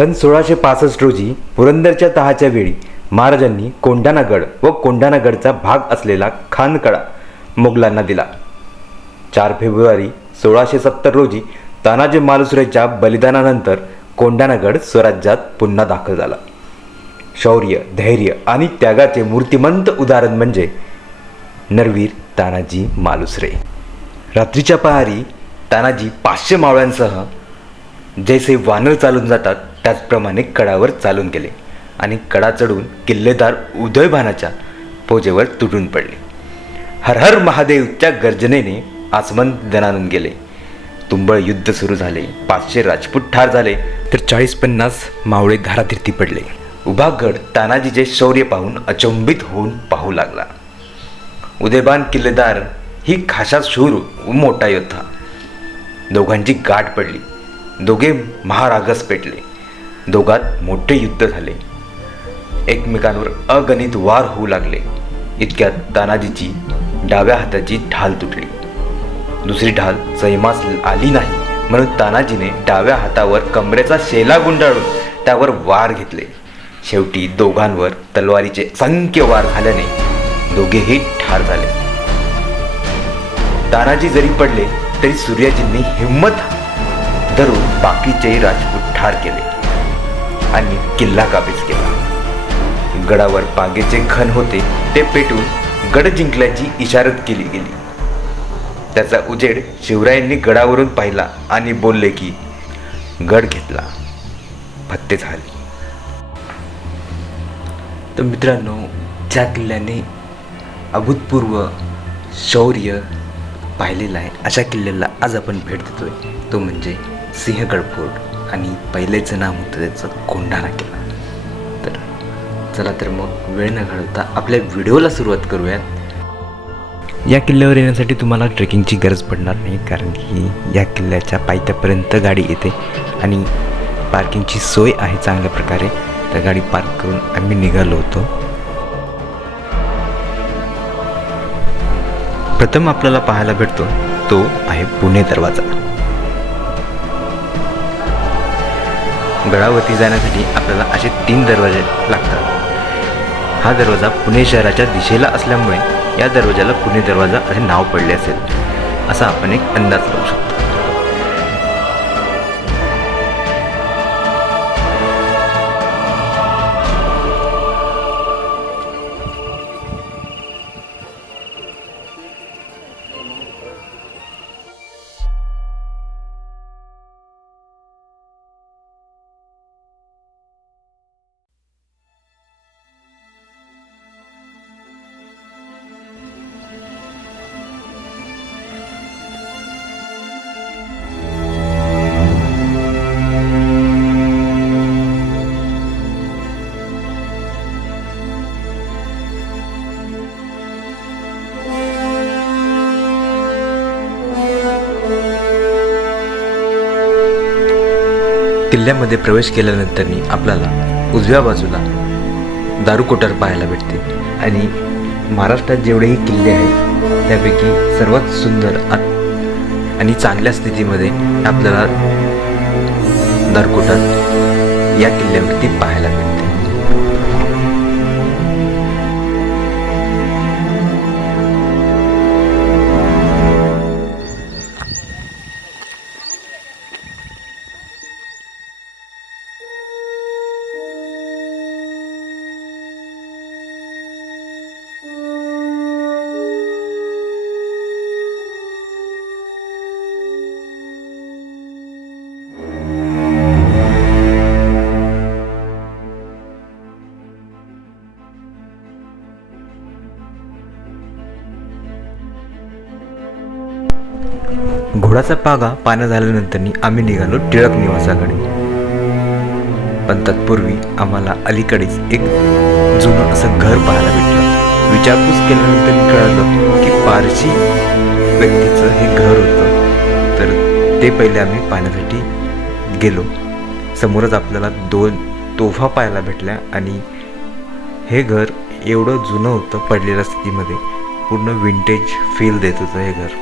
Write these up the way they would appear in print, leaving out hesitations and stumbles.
सन 1665 रोजी पुरंदरच्या तहाच्या वेळी महाराजांनी कोंढाणागड व कोंढाणागडचा भाग असलेला खानकडा मोगलांना दिला. 4 फेब्रुवारी 1670 रोजी तानाजी मालुसरेच्या बलिदानानंतर कोंढाणागड स्वराज्यात पुन्हा दाखल झाला. शौर्य, धैर्य आणि त्यागाचे मूर्तिमंत उदाहरण म्हणजे नरवीर तानाजी मालुसरे. रात्रीच्या पहारी तानाजी 500 मावळ्यांसह जैसे वानर चालून जातात त्याचप्रमाणे कडावर चालून गेले आणि कडा चढून किल्लेदार उदयभानाच्या फौजेवर तुटून पडले. हर हर महादेवच्या गर्जनेने आसमान दणाणून गेले. तुंबळ युद्ध सुरू झाले. 500 राजपूत ठार झाले तर 40-50 मावळे घरातीर्थी पडले. उभा गड तानाजीचे शौर्य पाहून अचंबित होऊन पाहू लागला. उदयभान किल्लेदार ही खासा शूर व मोठा योद्धा. दोघांची गाठ पडली. दोघे महारागस पेटले. दोघात मोठे युद्ध झाले. एकमेकांवर अगणित वार होऊ लागले. इतक्यात तानाजीची डाव्या हाताची ढाल तुटली. दुसरी ढाल सैमास आली नाही म्हणून तानाजीने डाव्या हातावर कमरेचा शेला गुंडाळून त्यावर वार घेतले. शेवटी दोघांवर तलवारीचे असंख्य वार झाल्याने दोघेही ठार झाले. तानाजी जरी पडले तरी सूर्याजींनी हिम्मत धरून बाकीचे राजपूत ठार केले आणि किल्ला काबीज केला. गडावर पागेचे खण होते ते पेटून गड जिंकल्याची इशारत केली गेली. त्याचा उजेड शिवरायांनी गडावरून पाहिला आणि बोलले की गड घेतला, फत्ते झाले. तर मित्रांनो, ज्या किल्ल्याने अभूतपूर्व शौर्य पाहिलेलं आहे अशा किल्ल्याला आज आपण भेट देतोय. तो म्हणजे सिंहगड फोर्ट आणि पहिलेचं नाव होतं त्याचं कोंढाणा किल्ला. तर चला तर मग वेळ न घालवता आपल्या व्हिडिओला सुरुवात करूयात. या किल्ल्यावर येण्यासाठी तुम्हाला ट्रेकिंगची गरज पडणार नाही, कारण की या किल्ल्याच्या पायथ्यापर्यंत गाडी येते आणि पार्किंगची सोय आहे चांगल्या प्रकारे. तर गाडी पार्क करून आम्ही निघालो होतो. प्रथम आपल्याला पाहायला भेटतो तो आहे पुणे दरवाजा. गडावरती जाण्यासाठी आपल्याला असे 3 दरवाजे लागतात. हा दरवाजा पुणे शहराच्या दिशेला असल्यामुळे या दरवाजाला पुणे दरवाजा असे नाव पडले असेल असा आपण एक अंदाज लावू शकतो. किल्ल्यामध्ये प्रवेश केल्यानंतर आपल्याला उजव्या बाजूला दारू कोठार पाहायला भेटते आणि महाराष्ट्रात जेवढेही किल्ले आहेत त्यापैकी सर्वात सुंदर आणि चांगल्या स्थितीमध्ये आपल्याला दारू कोठार या किल्ल्यावरती पाहायला भेटते. घोडाचा पागा पाण्यात झाल्यानंतर आम्ही निघालो टिळक निवासाकडे. पण तत्पूर्वी आम्हाला अलीकडेच एक जुनं असं घर पाहायला भेटलं. विचारपूस केल्यानंतर कळालं की पारशी व्यक्तीचं हे घर होतं. तर ते पहिले आम्ही पाहण्यासाठी गेलो. समोरच आपल्याला 2 तोफा पाहायला भेटल्या आणि हे घर एवढं जुनं होतं, पडलेल्या स्थितीमध्ये. पूर्ण विंटेज फील देत होतं हे घर.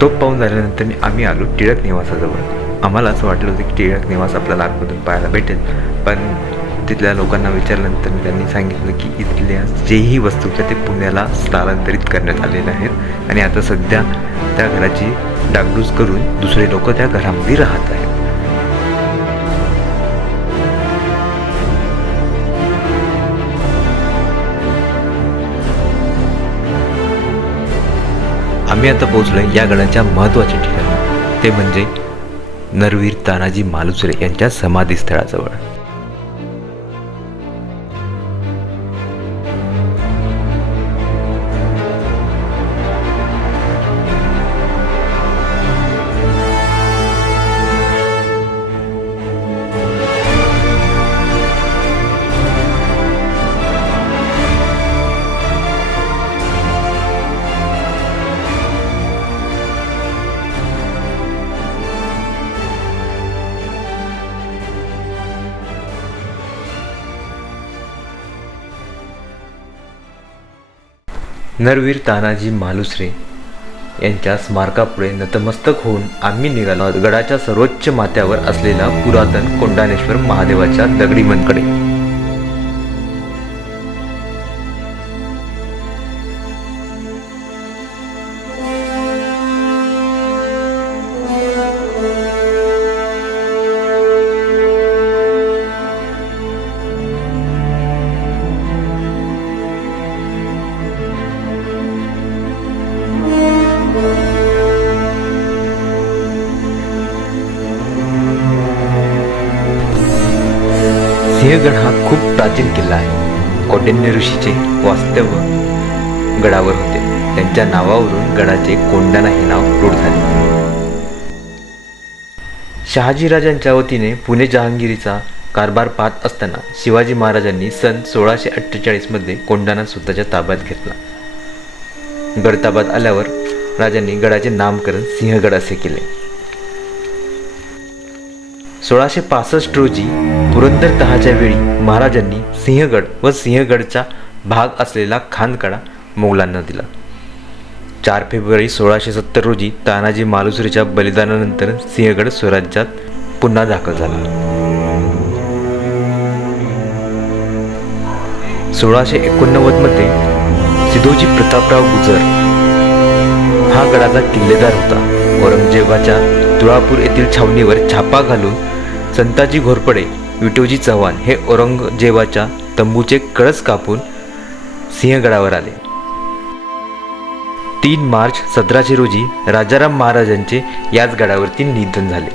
तो पाहून झाल्यानंतर आम्ही आलो टिळक निवासाजवळ. आम्हाला असं वाटलं होतं की टिळक निवास आपल्याला आतमधून पाहायला भेटेल, पण तिथल्या लोकांना विचारल्यानंतर त्यांनी सांगितलं की इथल्या जेही वस्तू होत्या ते पुण्याला स्थलांतरित करण्यात आलेल्या आहेत आणि आता सध्या त्या घराची डागडूज करून दुसरे लोक त्या घरामध्ये राहत आहेत. आम्ही आता पोहोचलोय या गडाच्या महत्त्वाच्या ठिकाणी, ते म्हणजे नरवीर तानाजी मालुसरे यांच्या समाधीस्थळाजवळ. नरवीर तानाजी मालुसरे यांच्या स्मारकापुढे नतमस्तक होऊन आम्ही निघालो गडाच्या सर्वोच्च माथ्यावर असलेल्या पुरातन कोंडाणेश्वर महादेवाच्या दगडी मनकडे. सिंहगड हा खूप प्राचीन किल्ला आहे. कौंडिन्य ऋषीचे वास्तव्य गडावर होते. त्यांच्या नावावरून गडाचे कोंढाणा हे नाव रूढ झाले. शहाजीराजांच्या वतीने पुणे जहांगीरीचा कारभार पाहत असताना शिवाजी महाराजांनी सन 1648 मध्ये कोंढाणा स्वतःच्या ताब्यात घेतला. गड ताब्यात आल्यावर राजांनी गडाचे नामकरण सिंहगड असे केले. 1665 रोजी पुरंदर तहाच्या वेळी महाराजांनी सिंहगड व सिंहगडचा भाग असलेला खानकडा मोगलांना दिला. 4 फेब्रुवारी 1670 रोजी तानाजी मालुसरेच्या बलिदानानंतर सिंहगड स्वराज्यात पुन्हा दाखल झाला. 1689 मध्ये सिद्धोजी प्रतापराव गुजर हा गडाचा किल्लेदार होता. औरंगजेबाच्या तुळापूर येथील छावणीवर छापा घालून संताजी घोरपडे, विठोजी चव्हाण हे औरंगजेबाच्या तंबूचे कळस कापून सिंहगडावर आले. 3 मार्च 1700 रोजी राजाराम महाराजांचे याच गडावरती निधन झाले.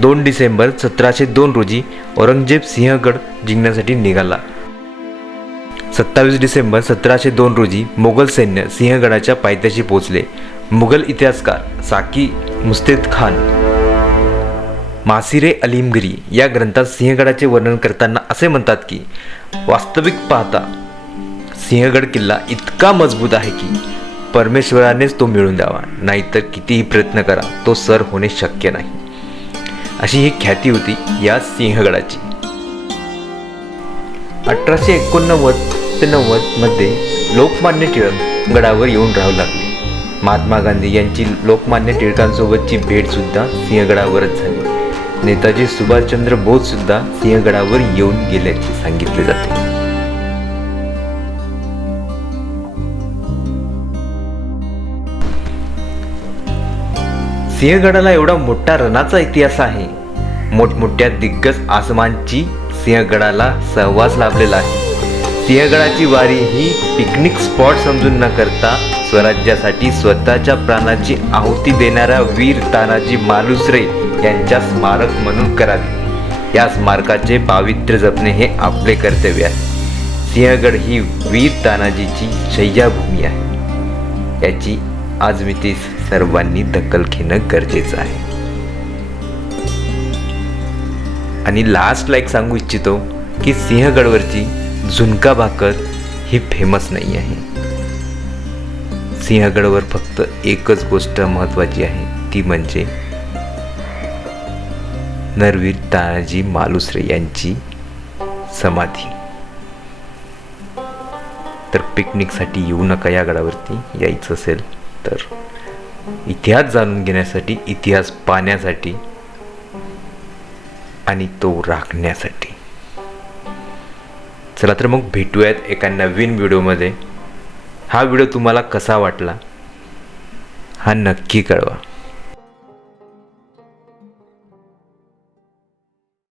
2 डिसेंबर 1702 रोजी औरंगजेब सिंहगड जिंकण्यासाठी निघाला. 27 डिसेंबर 1702 रोजी मोगल सैन्य सिंहगडाच्या पायथ्याशी पोहोचले. मुघल इतिहासकार साकी मुस्तेदखान मासिरे अलीमगिरी या ग्रंथात सिंहगडाचे वर्णन करताना असे म्हणतात की वास्तविक पाहता सिंहगड किल्ला इतका मजबूत आहे की परमेश्वरानेच तो मिळून द्यावा, नाहीतर कितीही प्रयत्न करा तो सर होणे शक्य नाही, अशी ही ख्याती होती या सिंहगडाची. 1889 ते 90 मध्ये लोकमान्य टिळक गडावर येऊन राहू लागले. महात्मा गांधी यांची लोकमान्य टिळकांसोबतची भेट सुद्धा सिंहगडावरच झाली. नेताजी सुभाषचंद्र बोस सुद्धा सिंहगडावर येऊन गेल्याचे सांगितले जाते. सिंहगडाला एवढा मोठा रणाचा इतिहास आहे. मोठमोठ्या दिग्गज आसमानची सिंहगडाला सहवास लाभलेला आहे. सिंहगडाची वारी ही पिकनिक स्पॉट समजून न करता स्वराज्यासाठी स्वतःच्या प्राणाची आहुती देणाऱ्या वीर तानाजी मालुसरे यांच्या स्मारक म्हणून करावी. या स्मारकाचे पावित्र्य जपणे हे आपले कर्तव्य आहे. सिंहगड ही वीर तानाजीची शय्याभूमी आहे. याची आजमितीस सर्वांनी दखल घेणं गरजेचं आहे. आणि लास्टला एक सांगू इच्छितो की सिंहगडवरची झुणका भाकर ही फेमस नाही आहे. सिंहगडवर फक्त एकच गोष्ट महत्त्वाची आहे, ती म्हणजे नरवीर तानाजी मालुसरे यांची समाधी. तर पिकनिकसाठी येऊ नका या गडावरती. यायचं असेल तर इतिहास जाणून घेण्यासाठी, इतिहास पाहण्यासाठी आणि तो राखण्यासाठी. चला तर मग भेटूयात एका नवीन व्हिडिओमध्ये. हा व्हिडिओ तुम्हाला कसा वाटला हा नक्की कळवा.